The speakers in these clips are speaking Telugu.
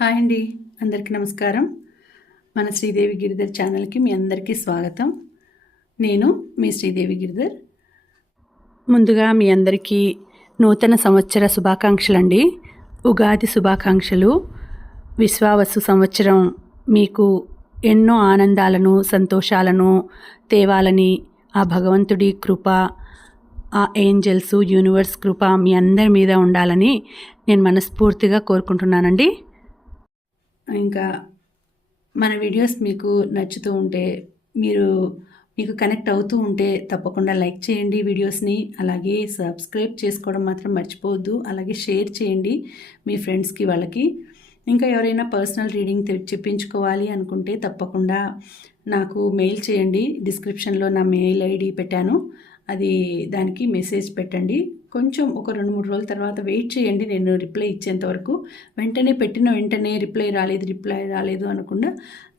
హాయ్ అండి. అందరికీ నమస్కారం. మన శ్రీదేవి గిరిధర్ ఛానల్కి మీ అందరికీ స్వాగతం. నేను మీ శ్రీదేవి గిరిధర్. ముందుగా మీ అందరికీ నూతన సంవత్సర శుభాకాంక్షలు అండి ఉగాది శుభాకాంక్షలు. విశ్వావసు సంవత్సరం మీకు ఎన్నో ఆనందాలను సంతోషాలను తేవాలని ఆ భగవంతుడి కృప ఆ ఏంజల్స్ యూనివర్స్ కృప మీ అందరి మీద ఉండాలని నేను మనస్ఫూర్తిగా కోరుకుంటున్నానండి. ఇంకా మన వీడియోస్ మీకు నచ్చుతూ ఉంటే మీరు మీకు కనెక్ట్ అవుతూ ఉంటే తప్పకుండా లైక్ చేయండి వీడియోస్ని. అలాగే సబ్స్క్రైబ్ చేసుకోవడం మాత్రం మర్చిపోవద్దు. అలాగే షేర్ చేయండి మీ ఫ్రెండ్స్కి వాళ్ళకి. ఇంకా ఎవరైనా పర్సనల్ రీడింగ్ తె- చెప్పించుకోవాలి అనుకుంటే తప్పకుండా నాకు మెయిల్ చేయండి. డిస్క్రిప్షన్లో నా మెయిల్ ఐడి పెట్టాను. అది దానికి మెసేజ్ పెట్టండి. కొంచెం ఒక రెండు మూడు రోజుల తర్వాత వెయిట్ చేయండి నేను రిప్లై ఇచ్చేంత వరకు. వెంటనే పెట్టిన వెంటనే రిప్లై రాలేదు రిప్లై రాలేదు అనకుండా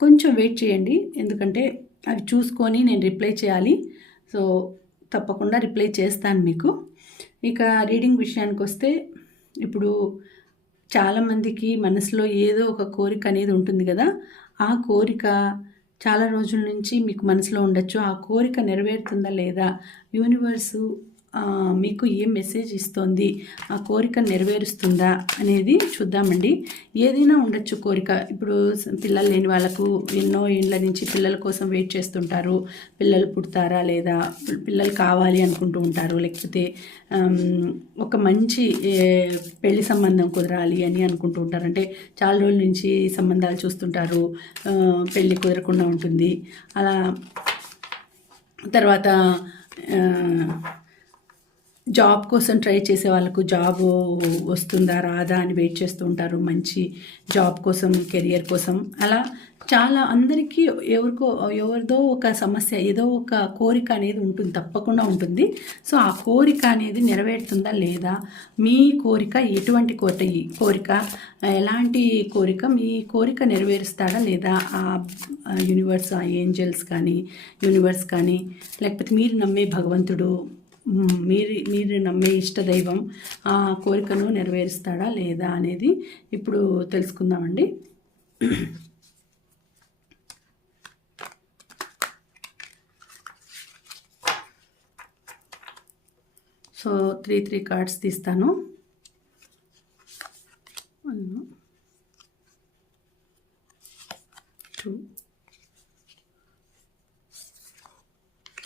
కొంచెం వెయిట్ చేయండి. ఎందుకంటే అవి చూసుకొని నేను రిప్లై చేయాలి. సో తప్పకుండా రిప్లై చేస్తాను మీకు. ఇక రీడింగ్ విషయానికి వస్తే ఇప్పుడు చాలామందికి మనసులో ఏదో ఒక కోరిక అనేది ఉంటుంది కదా. ఆ కోరిక చాలా రోజుల నుంచి మీకు మనసులో ఉండొచ్చు. ఆ కోరిక నెరవేరుతుందా లేదా? యూనివర్సు మీకు ఏ మెసేజ్ ఇస్తోంది? ఆ కోరిక నెరవేరుస్తుందా అనేది చూద్దామండి. ఏదైనా ఉండొచ్చు కోరిక. ఇప్పుడు పిల్లలు లేని వాళ్ళకు ఎన్నో ఏళ్ళ నుంచి పిల్లల కోసం వెయిట్ చేస్తుంటారు. పిల్లలు పుడతారా లేదా? పిల్లలు కావాలి అనుకుంటూ ఉంటారు. లేకపోతే ఒక మంచి పెళ్ళి సంబంధం కుదరాలి అని అనుకుంటూ ఉంటారు. అంటే చాలా రోజుల నుంచి సంబంధాలు చూస్తుంటారు. పెళ్ళి కుదరకుండా ఉంటుంది. అలా తర్వాత జాబ్ కోసం ట్రై చేసే వాళ్ళకు జాబ్ వస్తుందా రాదా అని వెయిట్ చేస్తూ ఉంటారు. మంచి జాబ్ కోసం కెరియర్ కోసం. అలా చాలా అందరికీ ఎవరికో ఎవరిదో ఒక సమస్య ఏదో ఒక కోరిక అనేది ఉంటుంది తప్పకుండా ఉంటుంది. సో ఆ కోరిక అనేది నెరవేరుతుందా లేదా? మీ కోరిక ఎటువంటి కోరిక కోరిక ఎలాంటి కోరిక మీ కోరిక నెరవేరుస్తాడా లేదా? ఆ యూనివర్స్ ఆ ఏంజల్స్ కానీ యూనివర్స్ కానీ లేకపోతే మీరు నమ్మే భగవంతుడు మీరు మీరు నమ్మే ఇష్టదైవం ఆ కోరికను నెరవేరుస్తాడా లేదా అనేది ఇప్పుడు తెలుసుకుందామండి. సో త్రీ త్రీ కార్డ్స్ తీస్తాను. Two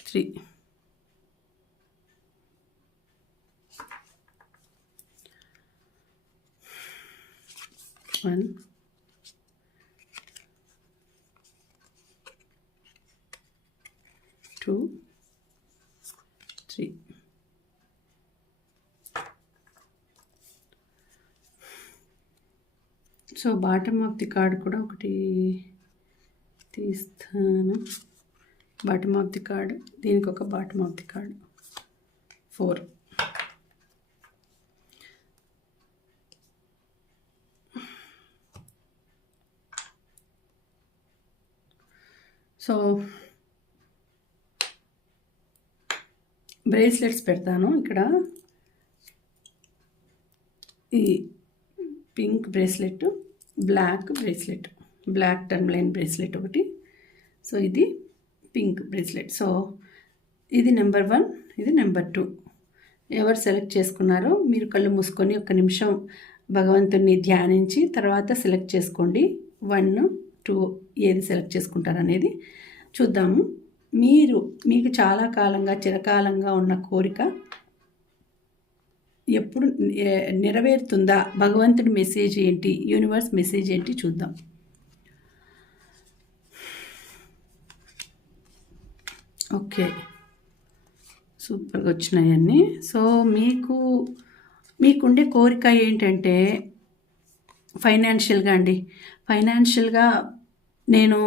three. One two three so bottom of the card కూడా ఒకటి తీస్తాను. బాటమ్ ఆఫ్ ది కార్డ్ దీనికి ఒక bottom of the card four so bracelets పెడతాను ఇక్కడ. ఈ pink bracelet black bracelet black tourmaline bracelet ఒకటి. సో ఇది పింక్ బ్రేస్లెట్. సో ఇది నెంబర్ వన్ ఇది నెంబర్ టూ. ఎవరు సెలెక్ట్ చేసుకున్నారో మీరు కళ్ళు మూసుకొని ఒక నిమిషం భగవంతుడిని ధ్యానించి తర్వాత సెలెక్ట్ చేసుకోండి. వన్ టూ ఏది సెలెక్ట్ చేసుకుంటారనేది చూద్దాము. మీరు మీకు చాలా కాలంగా చిరకాలంగా ఉన్న కోరిక ఎప్పుడు నెరవేరుతుందా? భగవంతుడి మెసేజ్ ఏంటి? యూనివర్స్ మెసేజ్ ఏంటి? చూద్దాం. ఓకే. సూపర్గా వచ్చినాయి అన్నీ సో మీకు మీకుండే కోరిక ఏంటంటే ఫైనాన్షియల్గా అండి. ఫైనాన్షియల్గా నేను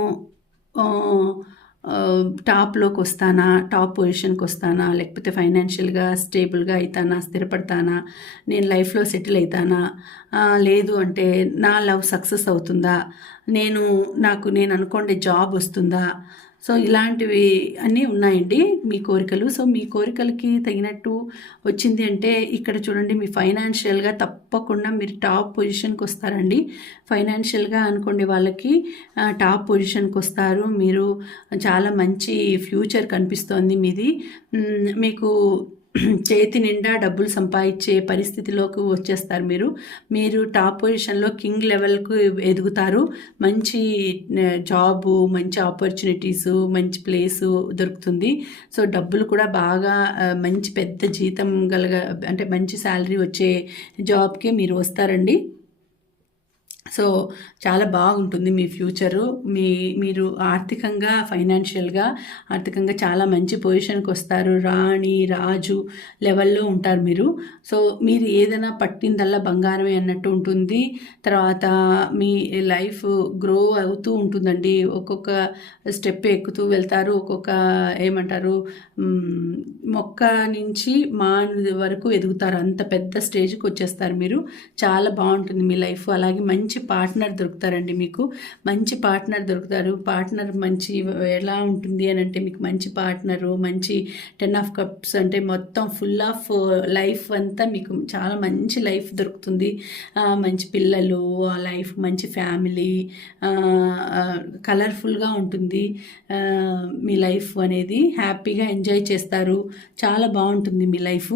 టాప్లోకి వస్తానా టాప్ పొజిషన్కి వస్తానా లేకపోతే ఫైనాన్షియల్గా స్టేబుల్గా అవుతానా స్థిరపడతానా నేను లైఫ్లో సెటిల్ అవుతానా లేదు అంటే నా లవ్ సక్సెస్ అవుతుందా? నేను నాకు నేను అనుకోండి జాబ్ వస్తుందా? సో ఇలాంటివి అన్నీ ఉన్నాయండి మీ కోరికలు. సో మీ కోరికలకి తగినట్టు వచ్చింది అంటే ఇక్కడ చూడండి మీ ఫైనాన్షియల్గా తప్పకుండా మీరు టాప్ పొజిషన్కి వస్తారండి. ఫైనాన్షియల్గా అనుకోండి వాళ్ళకి టాప్ పొజిషన్కి వస్తారు. మీరు చాలా మంచి ఫ్యూచర్ కనిపిస్తోంది మీది. మీకు చేతి నిండా డబ్బులు సంపాదించే పరిస్థితిలోకి వచ్చేస్తారు మీరు. మీరు టాప్ పొజిషన్లో కింగ్ లెవెల్కు ఎదుగుతారు. మంచి జాబు మంచి ఆపర్చునిటీసు మంచి ప్లేసు దొరుకుతుంది. సో డబ్బులు కూడా బాగా మంచి పెద్ద జీతం గలగ అంటే మంచి శాలరీ వచ్చే జాబ్కి మీరు వస్తారండి. సో చాలా బాగుంటుంది మీ ఫ్యూచరు. మీ మీరు ఆర్థికంగా ఫైనాన్షియల్గా ఆర్థికంగా చాలా మంచి పొజిషన్కి వస్తారు. రాణి రాజు లెవెల్లో ఉంటారు మీరు. సో మీరు ఏదైనా పట్టిందల్లా బంగారమే అన్నట్టు ఉంటుంది. తర్వాత మీ లైఫ్ గ్రో అవుతూ ఉంటుందండి. ఒక్కొక్క స్టెప్ ఎక్కుతూ వెళ్తారు. ఒక్కొక్క ఏమంటారు? మొక్క నుంచి మాను వరకు ఎదుగుతారు. అంత పెద్ద స్టేజ్కి వచ్చేస్తారు మీరు. చాలా బాగుంటుంది మీ లైఫ్. అలాగే మంచి మంచి పార్ట్నర్ దొరుకుతారండి మీకు. మంచి పార్ట్నర్ దొరుకుతారు. పార్ట్నర్ మంచి ఎలా ఉంటుంది అని అంటే మీకు మంచి పార్ట్నరు మంచి టెన్ ఆఫ్ కప్స్ అంటే మొత్తం ఫుల్ ఆఫ్ లైఫ్ అంతా మీకు చాలా మంచి లైఫ్ దొరుకుతుంది. మంచి పిల్లలు ఆ లైఫ్ మంచి ఫ్యామిలీ కలర్ఫుల్గా ఉంటుంది. మీ లైఫ్ అనేది హ్యాపీగా ఎంజాయ్ చేస్తారు. చాలా బాగుంటుంది మీ లైఫ్.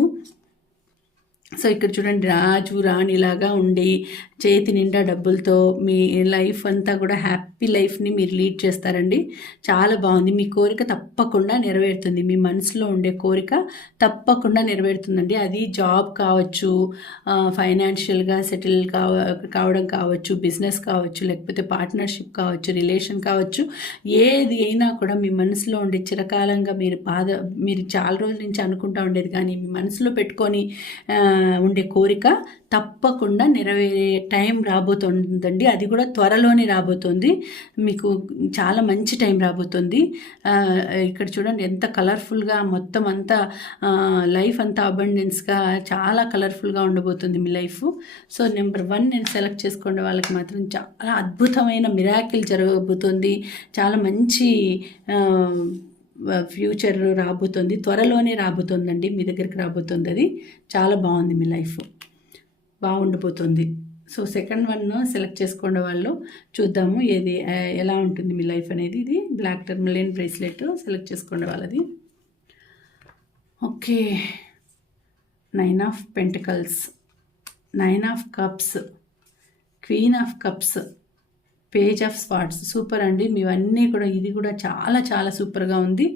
సో ఇక్కడ చూడండి రాజు రాణిలాగా ఉండి చేతి నిండా డబ్బులతో మీ లైఫ్ అంతా కూడా హ్యాపీ లైఫ్ని మీరు లీడ్ చేస్తారండి. చాలా బాగుంది. మీ కోరిక తప్పకుండా నెరవేరుతుంది. మీ మనసులో ఉండే కోరిక తప్పకుండా నెరవేరుతుందండి. అది జాబ్ కావచ్చు ఫైనాన్షియల్గా సెటిల్ కావ కావడం కావచ్చు బిజినెస్ కావచ్చు లేకపోతే పార్ట్నర్షిప్ కావచ్చు రిలేషన్ కావచ్చు ఏది అయినా కూడా మీ మనసులో ఉండే చిరకాలంగా మీరు బాధ మీరు చాలా రోజుల నుంచి అనుకుంటా ఉండేది కానీ మీ మనసులో పెట్టుకొని ఉండే కోరిక తప్పకుండా నెరవేరే టైం రాబోతుందండి. అది కూడా త్వరలోనే రాబోతుంది. మీకు చాలా మంచి టైం రాబోతుంది. ఇక్కడ చూడండి ఎంత కలర్ఫుల్గా మొత్తం అంతా లైఫ్ అంతా అబండెన్స్గా చాలా కలర్ఫుల్గా ఉండబోతుంది మీ లైఫ్. సో నెంబర్ వన్ నేను సెలెక్ట్ చేసుకునే వాళ్ళకి మాత్రం చాలా అద్భుతమైన మిరాకిల్ జరగబోతుంది. చాలా మంచి ఫ్యూచర్ రాబోతుంది త్వరలోనే రాబోతుందండి మీ దగ్గరికి రాబోతుంది అది. చాలా బాగుంది మీ లైఫ్. బాగుండిపోతుంది. సో సెకండ్ వన్ సెలెక్ట్ చేసుకునే వాళ్ళు. చూద్దాము ఏది ఎలా ఉంటుంది మీ లైఫ్ అనేది. ఇది బ్లాక్ టర్మలైన్ బ్రేస్లెట్ సెలెక్ట్ చేసుకునే వాళ్ళది. Okay. Nine of pentacles nine of cups queen of cups page of spots super అండి. మీవన్నీ కూడా ఇది కూడా చాలా చాలా సూపర్గా ఉంది.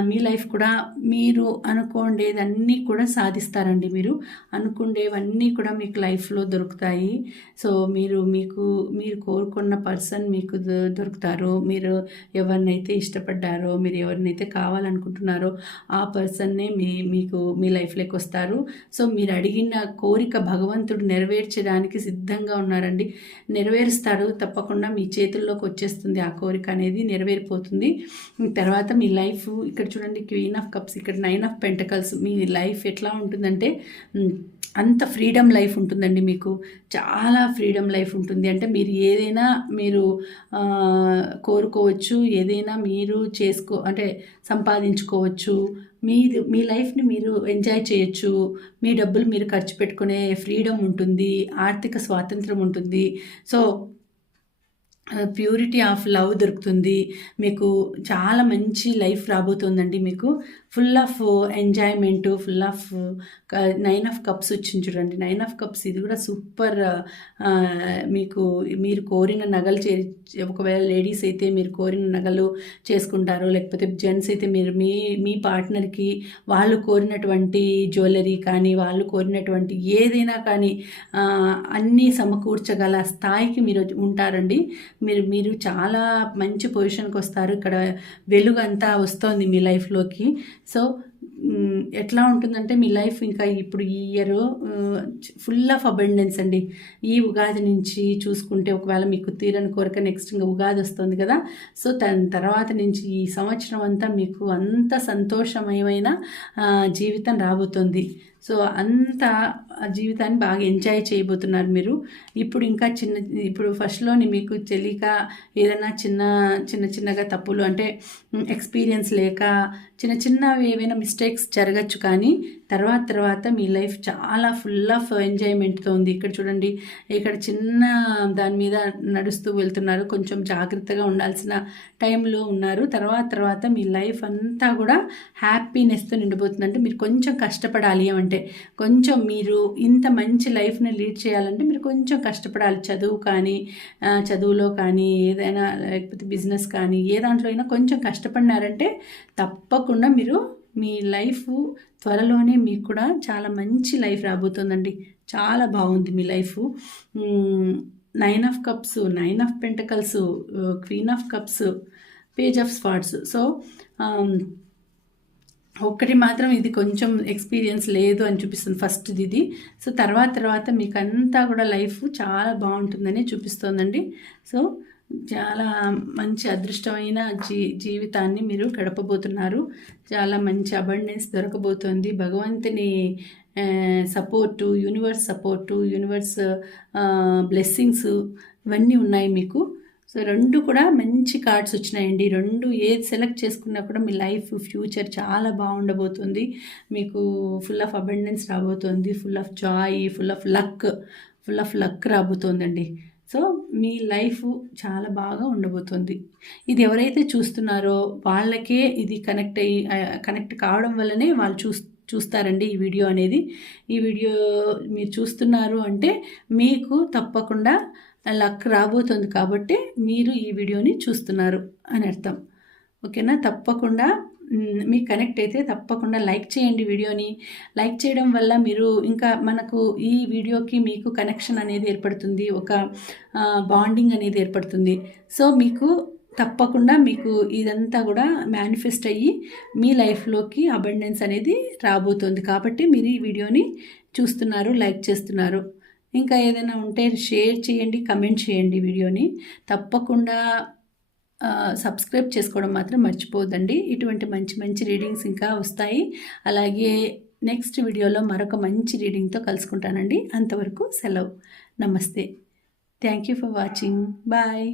మీ లైఫ్ కూడా మీరు అనుకోండేదన్నీ కూడా సాధిస్తారండి మీరు. అనుకుండేవన్నీ కూడా మీకు లైఫ్లో దొరుకుతాయి. సో మీరు మీకు మీరు కోరుకున్న పర్సన్ మీకు దొ- దొరుకుతారు మీరు ఎవరినైతే ఇష్టపడ్డారో మీరు ఎవరినైతే కావాలనుకుంటున్నారో ఆ పర్సన్నే మీ మీకు మీ లైఫ్లోకి వస్తారు. సో మీరు అడిగిన కోరిక భగవంతుడు నెరవేర్చడానికి సిద్ధంగా ఉన్నారండి. నెరవేరుస్తాడు తప్పకుండా మీ చేతుల్లోకి వచ్చేస్తుంది ఆ కోరిక అనేది నెరవేరిపోతుంది. తర్వాత మీ లైఫ్ ఇక్కడ చూడండి క్వీన్ ఆఫ్ కప్స్ ఇక్కడ నైన్ ఆఫ్ పెంటకల్స్ మీ లైఫ్ ఎట్లా ఉంటుందంటే అంత ఫ్రీడమ్ లైఫ్ ఉంటుందండి మీకు. చాలా ఫ్రీడమ్ లైఫ్ ఉంటుంది. అంటే మీరు ఏదైనా మీరు కోరుకోవచ్చు ఏదైనా మీరు చేసుకో అంటే సంపాదించుకోవచ్చు. మీ మీ లైఫ్ని మీరు ఎంజాయ్ చేయొచ్చు. మీ డబ్బులు మీరు ఖర్చు పెట్టుకునే ఫ్రీడమ్ ఉంటుంది. ఆర్థిక స్వాతంత్రం ఉంటుంది. సో ప్యూరిటీ ఆఫ్ లవ్ దొరుకుతుంది. మీకు చాలా మంచి లైఫ్ రాబోతుందండి మీకు. Full of enjoyment full of nine of cups వచ్చింది చూడండి. నైన్ ఆఫ్ కప్స్ ఇది కూడా సూపర్ మీకు మీరు కోరిన నగలు చే ఒకవేళ లేడీస్ అయితే మీరు కోరిన నగలు చేసుకుంటారు లేకపోతే జెంట్స్ అయితే మీరు మీ మీ పార్ట్నర్కి వాళ్ళు కోరినటువంటి జ్యువెలరీ కానీ వాళ్ళు కోరినటువంటి ఏదైనా కానీ అన్నీ సమకూర్చగల స్థాయికి మీరు ఉంటారండి. మీరు మీరు చాలా మంచి పొజిషన్కి వస్తారు. ఇక్కడ వెలుగు అంతా వస్తుంది మీ లైఫ్లోకి సో ఎట్లా ఉంటుందంటే మీ లైఫ్ ఇంకా ఇప్పుడు ఈ ఇయర్ ఫుల్ ఆఫ్ అబండెన్స్ అండి. ఈ ఉగాది నుంచి చూసుకుంటే ఒకవేళ మీకు తీరని కోరిక నెక్స్ట్ ఇంకా ఉగాది వస్తుంది కదా. సో దాని తర్వాత నుంచి ఈ సంవత్సరం అంతా మీకు అంత సంతోషమయమైన జీవితం రాబోతుంది. సో అంత జీవితాన్ని బాగా ఎంజాయ్ చేయబోతున్నారు మీరు. ఇప్పుడు ఇంకా చిన్న ఇప్పుడు ఫస్ట్లోని మీకు తెలియక ఏదైనా చిన్న చిన్న చిన్నగా తప్పులు అంటే ఎక్స్పీరియన్స్ లేక చిన్న చిన్నవి ఏవైనా మిస్టేక్ మిస్టేక్స్ జరగచ్చు కానీ తర్వాత తర్వాత మీ లైఫ్ చాలా ఫుల్ ఆఫ్ ఎంజాయ్మెంట్తో ఉంది. ఇక్కడ చూడండి ఇక్కడ చిన్న దాని మీద నడుస్తూ వెళ్తున్నారు. కొంచెం జాగ్రత్తగా ఉండాల్సిన టైంలో ఉన్నారు. తర్వాత తర్వాత మీ లైఫ్ అంతా కూడా హ్యాపీనెస్తో నిండిపోతుంది. అంటే మీరు కొంచెం కష్టపడాలి అంటే కొంచెం మీరు ఇంత మంచి లైఫ్ని లీడ్ చేయాలంటే మీరు కొంచెం కష్టపడాలి. చదువు కానీ చదువులో కానీ ఏదైనా లేకపోతే బిజినెస్ కానీ ఏ దాంట్లో అయినా కొంచెం కష్టపడినారంటే తప్పకుండా మీరు మీ లైఫ్ త్వరలోనే మీకు కూడా చాలా మంచి లైఫ్ రాబోతుందండి. చాలా బాగుంది మీ life. Nine of cups nine of pentacles queen of cups page of spots so ఒక్కటి మాత్రం ఇది కొంచెం ఎక్స్పీరియన్స్ లేదు అని చూపిస్తుంది ఫస్ట్ ఇది. సో తర్వాత తర్వాత మీకు అంతా కూడా లైఫ్ చాలా బాగుంటుందని చూపిస్తోందండి. సో చాలా మంచి అదృష్టమైన జీ జీవితాన్ని మీరు గడపబోతున్నారు. చాలా మంచి అబండెన్స్ దొరకబోతోంది. భగవంతుని support universe support universe blessings ఇవన్నీ ఉన్నాయి మీకు. సో రెండు కూడా మంచి కార్డ్స్ వచ్చినాయండి. రెండు ఏది సెలెక్ట్ చేసుకున్నా కూడా మీ లైఫ్ ఫ్యూచర్ చాలా బాగుండబోతుంది. మీకు ఫుల్ ఆఫ్ అబండెన్స్ రాబోతుంది. Full of joy full of luck full of luck రాబోతోందండి. So మీ లైఫ్ చాలా బాగా ఉండబోతుంది. ఇది ఎవరైతే చూస్తున్నారో వాళ్ళకే ఇది కనెక్ట్ అయ్యి కనెక్ట్ కావడం వల్లనే వాళ్ళు చూ చూస్తారండి ఈ వీడియో అనేది. ఈ వీడియో మీరు చూస్తున్నారు అంటే మీకు తప్పకుండా లక్ రాబోతుంది కాబట్టి మీరు ఈ వీడియోని చూస్తున్నారు అని అర్థం. ఓకేనా? తప్పకుండా మీకు కనెక్ట్ అయితే తప్పకుండా లైక్ చేయండి వీడియోని. లైక్ చేయడం వల్ల మీరు ఇంకా మనకు ఈ వీడియోకి మీకు కనెక్షన్ అనేది ఏర్పడుతుంది ఒక బాండింగ్ అనేది ఏర్పడుతుంది. సో మీకు తప్పకుండా మీకు ఇదంతా కూడా మేనిఫెస్ట్ అయ్యి మీ లైఫ్లోకి అబండెన్స్ అనేది రాబోతుంది. కాబట్టి మీరు ఈ వీడియోని చూస్తున్నారు లైక్ చేస్తున్నారు. ఇంకా ఏదైనా ఉంటే షేర్ చేయండి కమెంట్ చేయండి వీడియోని. తప్పకుండా సబ్స్క్రైబ్ చేసుకోవడం మాత్రం మర్చిపోదండి ఇటువంటి మంచి మంచి రీడింగ్స్ ఇంకా వస్తాయి. అలాగే నెక్స్ట్ వీడియోలో మరొక మంచి రీడింగ్తో కలుసుకుంటానండి. అంతవరకు సెలవు. నమస్తే. Thank you for watching. Bye.